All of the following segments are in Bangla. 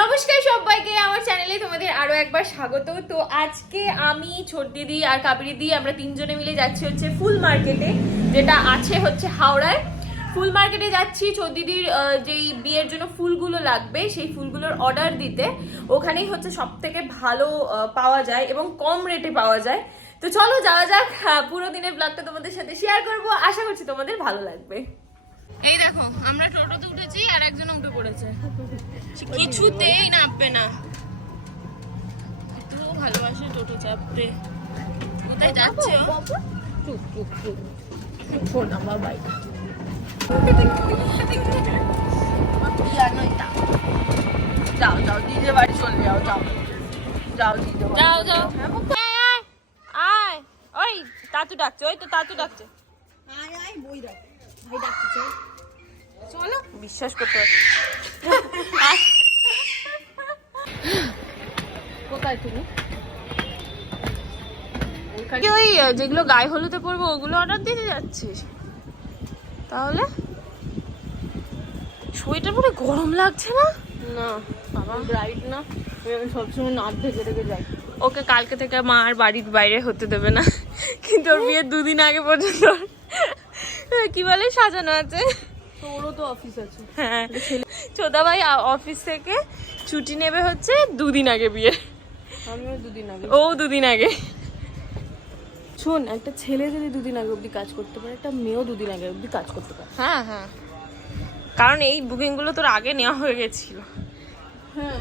নমস্কার সবাইকে আমার চ্যানেলে তোমাদের আরও একবার স্বাগত। তো আজকে আমি ছোট দিদি আর কাবেরি দি আমরা তিনজনে মিলে যাচ্ছি হচ্ছে ফুল মার্কেটে যেটা আছে হচ্ছে হাওড়ায় ফুল মার্কেটে যাচ্ছি ছোট দিদির যেই বিয়ের জন্য ফুলগুলো লাগবে সেই ফুলগুলোর অর্ডার দিতে। ওখানেই হচ্ছে সব থেকে ভালো পাওয়া যায় এবং কম রেটে পাওয়া যায়। তো চলো যাওয়া যাক হ্যাঁ, পুরো দিনের ব্লগটা তোমাদের সাথে শেয়ার করব। আশা করছি তোমাদের ভালো লাগবে। এই দেখো আমরা টোটোতে উঠেছি আর একজন উঠে পড়েছে। কিছুতেই নামবে না। ভালোবাসে টোটো চাপতে। কোথায় যাচ্ছে? চুপ চুপ চুপ। শোন আমার বাইক যাও যাও। দিদি বাড়ি চলে যাও যাও যাও দিদি যাও যাও আয়, ওই তাতু ডাকছে ওই তো তাতু ডাকছে। আয় আয় বই রাখ। ভাই ডাকতে চাই। চলো। বিশ্বাস করতে। কোথায় তুমি? ওই যেগুলো গায়ে হলুদে পরবো ওগুলো অর্ডার দিতে যাচ্ছিস তাহলে? সোয়েটার পরে গরম লাগছে না? না বাবা। ব্রাইট না। আমি সবসময় নাক ঢেকে ঢেকে যাই। ওকে কালকে থেকে মা আর বাড়ির বাইরে হতে দেবে না। কিন্তু ওর বিয়ের দুদিন আগে পর্যন্ত। কি বলে সাজানো আছে। তো তো অফিস আছে। হ্যাঁ। ছোদা ভাই অফিস থেকে ছুটি নেবে হচ্ছে দুদিন আগে বিয়ে আমিও দুদিন আগে। ও দুদিন আগে। শোন একটা ছেলে যদি দুদিন আগে অবধি কাজ করতে পারে একটা মেয়েও দুদিন আগে অবধি কাজ করতে পারে। হ্যাঁ হ্যাঁ। কারণ এই বুকিংগুলো তোর আগে নেওয়া হয়ে গেছিল। হ্যাঁ।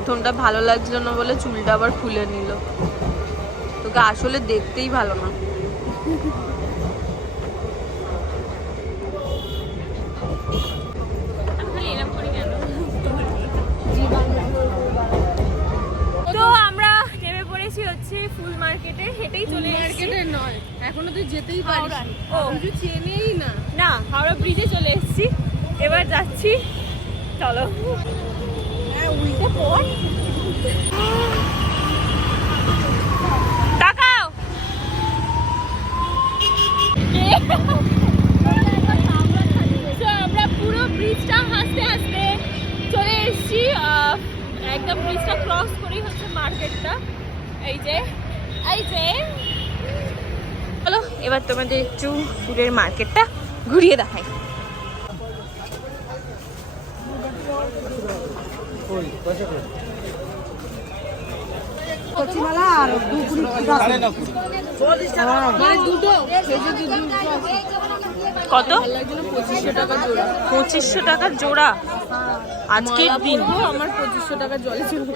প্রথমটা ভালো লাগছিল না বলে চুলটা আবার খুলে নিল। তোকে আসলে দেখতেই ভালো না। তো আমরা নেমে পড়েছি হচ্ছে ফুল মার্কেটে হেঁটেই চলে এসেছি। নয় এখনও তুই যেতেই পারিস ও। কিছু চেনেই না। না হাওড়া ব্রিজে চলে এসেছি। এবার যাচ্ছি চলো। উল্টে আমরা পুরো ব্রিজটা হাসতে হাসতে চলে এসেছি একদম ব্রিজটা ক্রস করেই হচ্ছে মার্কেটটা এই যে এই যে চলো এবার তোমাদের একটু ফুলের মার্কেটটা ঘুরিয়ে দেখাই মানে দুটো। সেজে দুটো। কত? পঁচিশশো টাকা জোড়া। জোড়া? আজকের দিন। আমার পঁচিশশো টাকা জলে চলবে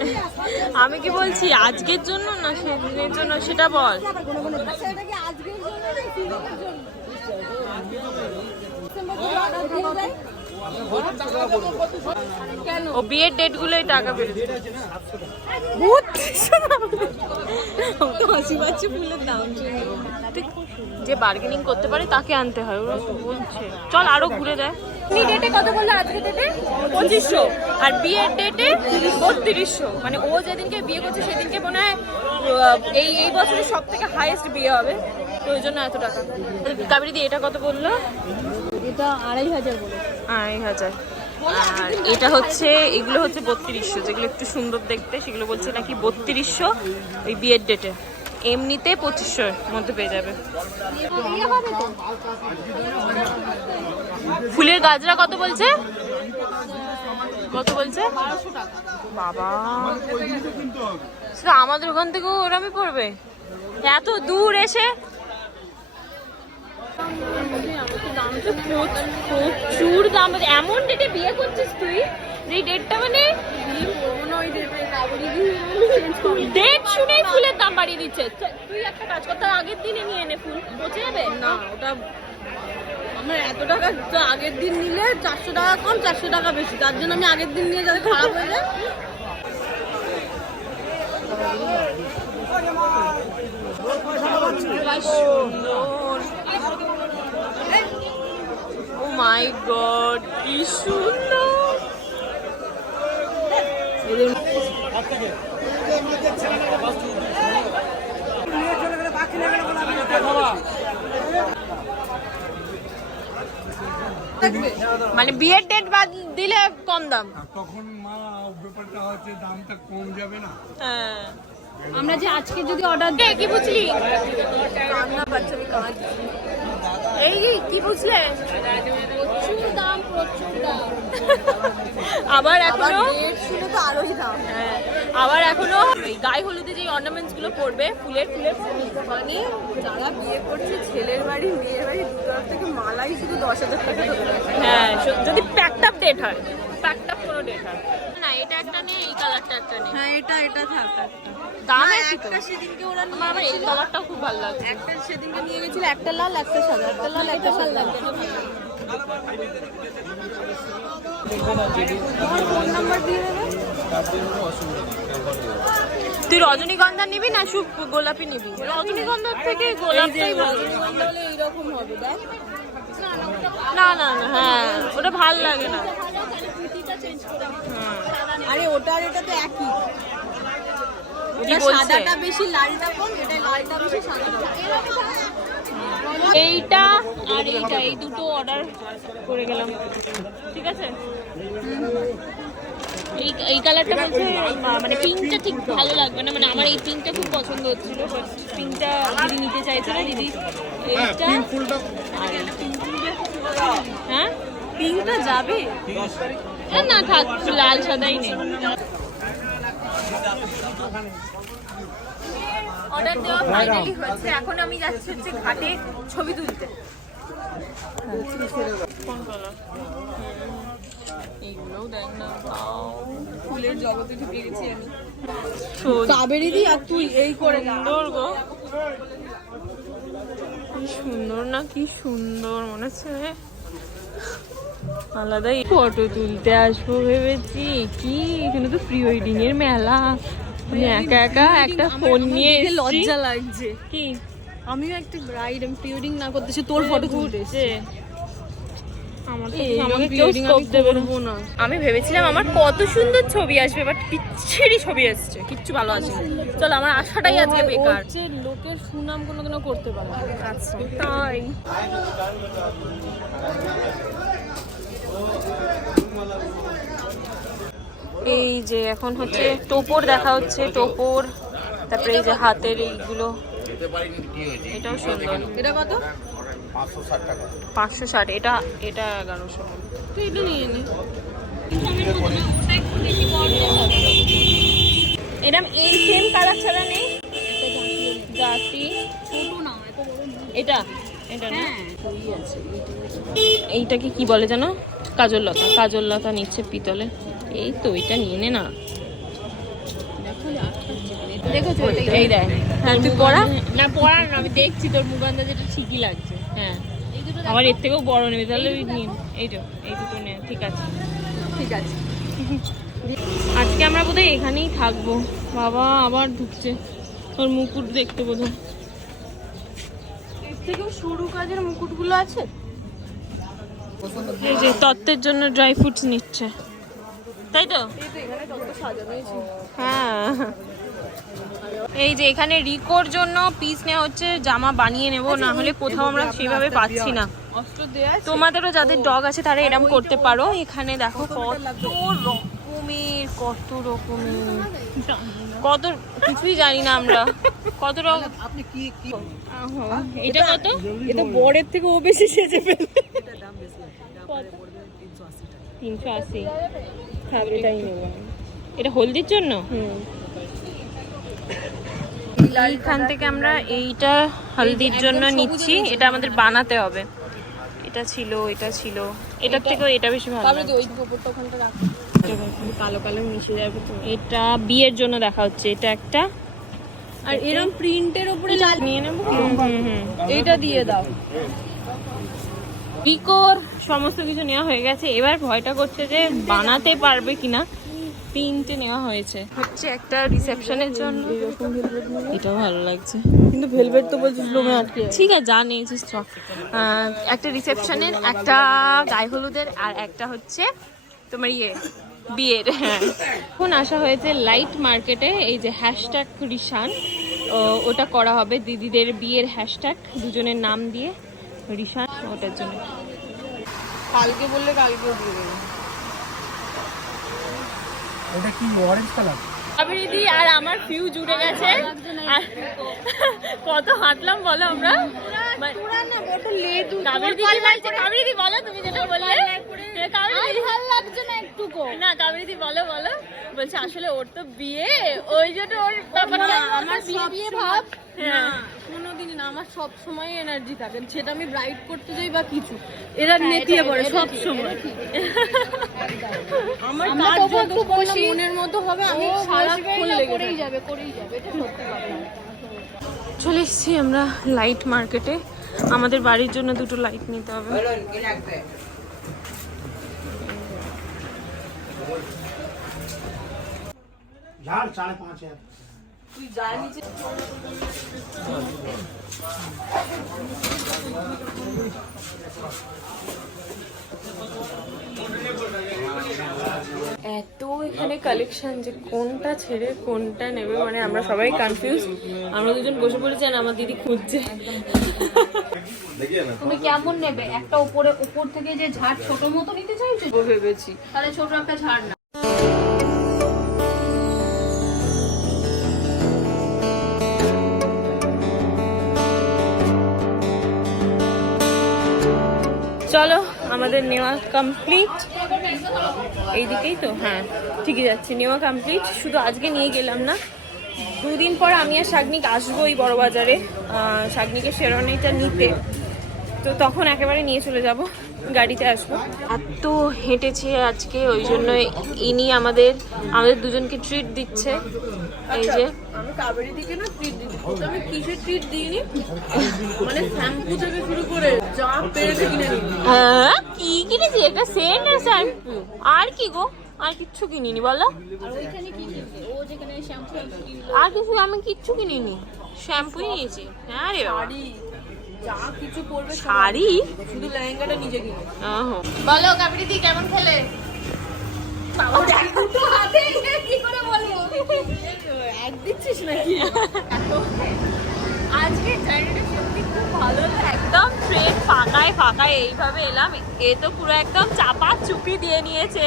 আমি কি বলছি আজকের জন্য না সেদিনের জন্য? সেটা বল। কেন ও বিয়ের ডেট গুলোই টাকা বেড়েছে। তো হাসি পাচ্ছে ফুলের দাম শুনে যে বার্গেনিং করতে পারে তাকে আনতে হয় ওরা তো বলছে। চল আরও ঘুরে দেয় ডেটে কত বলল আজকে ডেটে পঁচিশশো। আর বিয়ের ডেটে বত্রিশশো। মানে ও যেদিনকে বিয়ে করছে সেদিনকে মনে হয় এই এই বছরের সব থেকে হাইয়েস্ট বিয়ে হবে। তো ওই জন্য এত টাকা। কাবেরি দি এটা কত বলল? এটা আড়াই হাজার বলে আড়াই হাজার। আর এটা হচ্ছে, এগুলো হচ্ছে বত্রিশশো। যেগুলো একটু সুন্দর দেখতে, সেগুলো বলছে নাকি বত্রিশশো ওই বিয়ের ডেটে। এমনিতে পঁচিশশোর মধ্যে পেয়ে যাবে। ফুলের গাজরা কত বলছে? কত বলছে? বাবা। আমাদের ওখান থেকেও ওরমই পড়বে। এত দূর এসে। দাম তো প্রচ- প্রচুর দাম এমন ডেটে বিয়ে করছিস তুই? যে ডেটটা মানে ডেট শুনেই ফুলের দাম বাড়িয়ে দিচ্ছে। তুই একটা কাজ কর তার আগের দিনে নিয়ে নে ফুল। পচে যাবে? না ওটা আমার এত টাকা আগের দিন নিলে চারশো টাকা কম চারশো টাকা বেশি। তার জন্য আমি আগের দিন নিয়ে যাতে খারাপ হয়ে যায়। ও সুন্দর মানে বিয়ের ডেট বাদ দিলে কম দাম। তখন মা ব্যাপারটা হচ্ছে দামটা কম যাবে না। হ্যাঁ। আমরা যে আজকে যদি অর্ডার কে, কি বুঝলি? এই কি বুঝলে? প্রচুর দাম। আবার এখনও? ডেট তো আরোই দাম হ্যাঁ, আবার এখনও গায়ে হলুদে যে অর্নামেন্টসগুলো পড়বে ফুলের ফুলের মানে যারা বিয়ে করছে ছেলের বাড়ি মেয়ের বাড়ি দুটোর থেকে মালাই শুধু দশ হাজার টাকা হ্যাঁ যদি প্যাকড আপ ডেট হয়। প্যাকড আপ কোনো ডেট হয় না। এটা একটা নেই এই কালারটা একটা নেই। হ্যাঁ এটা এটা থাক দাম একটা সেদিনকে ওরা আমার আবার এই কালারটাও খুব ভালো একটা সেদিনকে নিয়ে গেছিল একটা লাল একটা সাদা। একটা লাল একটা সাদা। তুই রজনীগন্ধা নিবি না শুভ গোলাপি নিবি? রজনীগন্ধার থেকে গোলাপটাই এইরকম হবে দেখ না না না হ্যাঁ ওটা ভালো লাগে না। আরে ওটা আর এটা তো একই। সাদাটা বেশি লালটা কম এটা লালটা বেশি সাদাটা। এইটা আর এইটা এই দুটো অর্ডার করে গেলাম। ঠিক আছে? এই এই কালারটা বলছে মানে পিঙ্কটা ঠিক ভালো লাগবে না মানে আমার এই পিঙ্কটা খুব পছন্দ হচ্ছিল বাট পিঙ্কটা দিদি নিতে চাইছে না দিদি। এইটা ফুলটা আর এই পিঙ্কটা হ্যাঁ? পিঙ্কটা যাবে? না, না থাক লাল সাদাই নেই। অর্ডার দেওয়া ফাইনালি হয়েছে এখন আমি যাচ্ছি হচ্ছে ঘাটে ছবি তুলতে। এইগুলোও দেখ না ফুলের জগতে ঢুকে গেছি আমি। সুন্দর কাবেরি দি আর তুই এই করে যা গো। কি সুন্দর না কি সুন্দর মনে হচ্ছে। আলাদাই ফটো তুলতে আসব ভেবেছি। কি? এখানে তো প্রি ওয়েডিং এর মেলা। আমি একা একা একটা ফোন নিয়ে লজ্জা লাগছে। কি? আমিও একটা ব্রাইড আমি প্রি ওয়েডিং না করতেছি তোর ফটো তুলতে আমি না। আমি ভেবেছিলাম আমার কত সুন্দর ছবি আসবে বাট কিচ্ছুরই ছবি আসছে কিচ্ছু ভালো আসে চলো আমার আশাটাই আজকে বেকার। যে লোকের সুনাম কোনো কোনোদিনও করতে পারে আচ্ছা। তাই। এই যে এখন হচ্ছে টোপর দেখা হচ্ছে টোপর তারপরে এই যে হাতের এইগুলো। এটাও সুন্দর। এটা কত? পাঁচশো ষাট। এটা এটা এগারোশো। এটা নিয়ে নি। এরম এই সেম কালার ছাড়া নেই। জাতি। ছোট না। এটা? এটা না? হ্যাঁ। এইটাকে কি বলে জানো? কাজল লতা। কাজল লতা নিচ্ছে পিতলে। এই তো এটা নিয়ে নে না। এই দেখ হ্যাঁ তুই পড়া? না পড়া না আমি দেখছি তোর মুগান্দা যেটা ঠিকই লাগছে। হ্যাঁ। আমার এর থেকেও বড় নেবে তাহলে ওই নিন এই তো এই দুটো নে ঠিক আছে। ঠিক আছে। আজকে আমরা বোধহয় এখানেই থাকব। বাবা আবার ঢুকছে। তোর মুকুট দেখতে বোধহয়। এর থেকেও সরু কাজের মুকুটগুলো আছে? এই যে তত্ত্বের জন্য ড্রাই ফ্রুটস নিচ্ছে। তাই তো? হ্যাঁ। এই যে এখানে রিকোর জন্য পিস নেওয়া হচ্ছে জামা বানিয়ে নেব না হলে কোথাও আমরা সেভাবে পাচ্ছি না। তোমাদেরও যাদের ডগ আছে তারা এরম করতে পারো। এখানে দেখো কত রকমের কত রকমের। কত কিছুই জানি না আমরা। কত রকম আপনি কি কি? এটা কত? এটা বড়ের থেকে ও বেশি সেজে ফেলবে কত? তিনশো আশি। এটাই নেব এটা হলদির জন্য? এইখান থেকে আমরা এইটা হলদির জন্য নিচ্ছি। এটা আমাদের বানাতে হবে। এটা ছিল এটা ছিল। এটার থেকেও এটা বেশি ভালো কালো কালো মিশে যাবে এটা বিয়ের জন্য দেখা হচ্ছে। এটা একটা। আর এরকম প্রিন্টের উপরে নিয়ে নেব। হুম হুম। এইটা দিয়ে দাও। ইকোর সমস্ত কিছু নেওয়া হয়ে গেছে। এবার ভয়টা করছে যে বানাতে পারবে কিনা। তিনটে নেওয়া হয়েছে। হচ্ছে একটা রিসেপশনের জন্য। এটাও ভালো লাগছে। কিন্তু ভেলভেট তো বলছিস লোমে আটকে ঠিক আছে যা নিয়েছিস চ। একটা রিসেপশনের একটা গায়ে হলুদের আর একটা হচ্ছে তোমার ইয়ে বিয়ের। হ্যাঁ। এখন আসা হয়েছে লাইট মার্কেটে এই যে হ্যাশট্যাগ রিশান ওটা করা হবে দিদিদের বিয়ের হ্যাশট্যাগ দুজনের নাম দিয়ে রিশান ওটার জন্য। কালকে বললে কালকেও দিয়ে দেবো। ওটা কি অরেঞ্জ কালার কাবেরিদি আর আমার ফিউ জুড়ে গেছে। আর কত হাঁটলাম বলো আমরা? কাবেরিদি কি বলছে? কাবেরিদি বলো তুমি যেটা বললে। না কাবেরিদি বলো বলো। বলছে আসলে ওর তো বিয়ে ওই জন্য ওর আমার বিয়ে সব বিয়ে ভাব। না হ্যাঁ। না আমার সব সময় এনার্জি থাকে। সেটা আমি ব্রাইট করতে যাই বা কিছু। এরা নেতিয়ে পড়ে সব সময়। আমার কাজ। মনের মতো হবে আমি সারাক্ষণ বসবেই না, লেগে করেই যাবে করেই যাবে এটা সত্যি চলে এসেছি আমরা লাইট মার্কেটে আমাদের বাড়ির জন্য দুটো লাইট নিতে হবে। झाड़ साढ़े पाँच है তুই যা নিচে এত এখানে কালেকশন যে কোনটা ছেড়ে কোনটা নেবে মানে আমরা সবাই কনফিউজ আমরা দুজন বসে পড়েছি আর আমার দিদি খুঁজছে তুমি কেমন নেবে একটা উপরে উপর থেকে যে ঝাড় ছোট মতো নিতে চাইছো ভেবেছি তাহলে ছোট একটা ঝাড় না চলো আমাদের নেওয়া কমপ্লিট এইদিকেই তো? হ্যাঁ ঠিকই যাচ্ছে নেওয়া কমপ্লিট শুধু আজকে নিয়ে গেলাম না দুদিন পর আমি আর শাগনিক আসব এই বড় বাজারে আহ, শাগনিকের শেরওয়ানিটা নিতে। তো তখন একেবারে নিয়ে চলে যাব। গাড়িতে আসব। এত হেঁটেছে আজকে ওই জন্য ইনি আমাদের আমাদের দুজনকে ট্রিট দিচ্ছে। এই যে। আমি কাবেরি দিকে না ট্রিট তোকে আমি কিসের ট্রিট দিইনি? মানে শ্যাম্পু থেকে শুরু করে যা পেরেছে কিনে নিই হ্যাঁ কি কিনেছি? একটা সেন্ট আর শ্যাম্পু। আর কি গো? আর কিচ্ছু কিনিনি বলো। আর কিছু আমি কিচ্ছু কিনিনি। শ্যাম্পুই নিয়েছি। হ্যাঁ রে বাবা। যা কিছু পরবে শাড়ি? শুধু লেহেঙ্গাটা নিজে কিনে। ওহো। বলো কাবড়ি দি কেমন খেলে? কি করে বলব? এক দিচ্ছিস নাকি? আজকে জার্নিটা সত্যি খুব ভালো একদম ট্রেন ফাঁকায় ফাঁকায় এইভাবে এলাম। এ তো পুরো একদম চাপা চুপি দিয়ে নিয়েছে।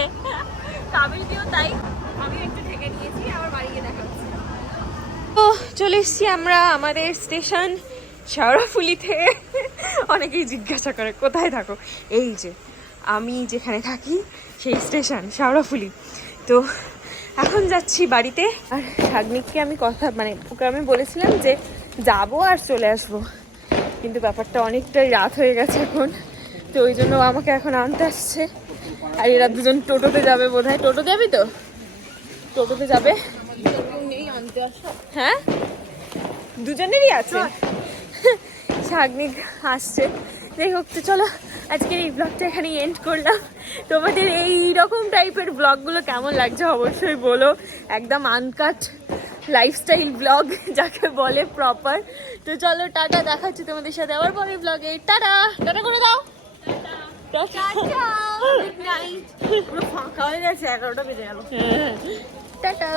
কাবিল দিও তাই। আমি একটু ঢেকে নিয়েছি আবার বাড়ি গিয়ে দেখা। তো চলে এসছি আমরা আমাদের স্টেশন। শেওড়াফুলিতে অনেকেই জিজ্ঞাসা করে কোথায় থাকো? এই যে আমি যেখানে থাকি সেই স্টেশন শেওড়াফুলি তো এখন যাচ্ছি বাড়িতে। আর শাগনিককে আমি কথা মানে ওকে আমি বলেছিলাম যে যাব আর চলে আসব। কিন্তু ব্যাপারটা অনেকটাই রাত হয়ে গেছে এখন। তো ওই জন্য আমাকে এখন আনতে আসছে। আর এরা দুজন টোটোতে যাবে বোধ হয় টোটোতে যাবি তো? টোটোতে যাবে? নেই আনতে আসা। হ্যাঁ? দুজনেরই আছে? শাগনিক আসছে। যাই হোক তো চলো আজকের এই ব্লগটা এখানে এন্ড করলাম। তোমাদের এই রকম টাইপের ব্লগগুলো কেমন লাগছে অবশ্যই বলো। একদম আনকাট লাইফস্টাইল ব্লগ যাকে বলে প্রপার তো চলো টাটা দেখাচ্ছি তোমাদের সাথে আবার পরে ব্লগে টাটা টাটা করে দাও। টাটা। পুরো ফাঁকা গেছে এগারোটা বেজে গেল। টাটা।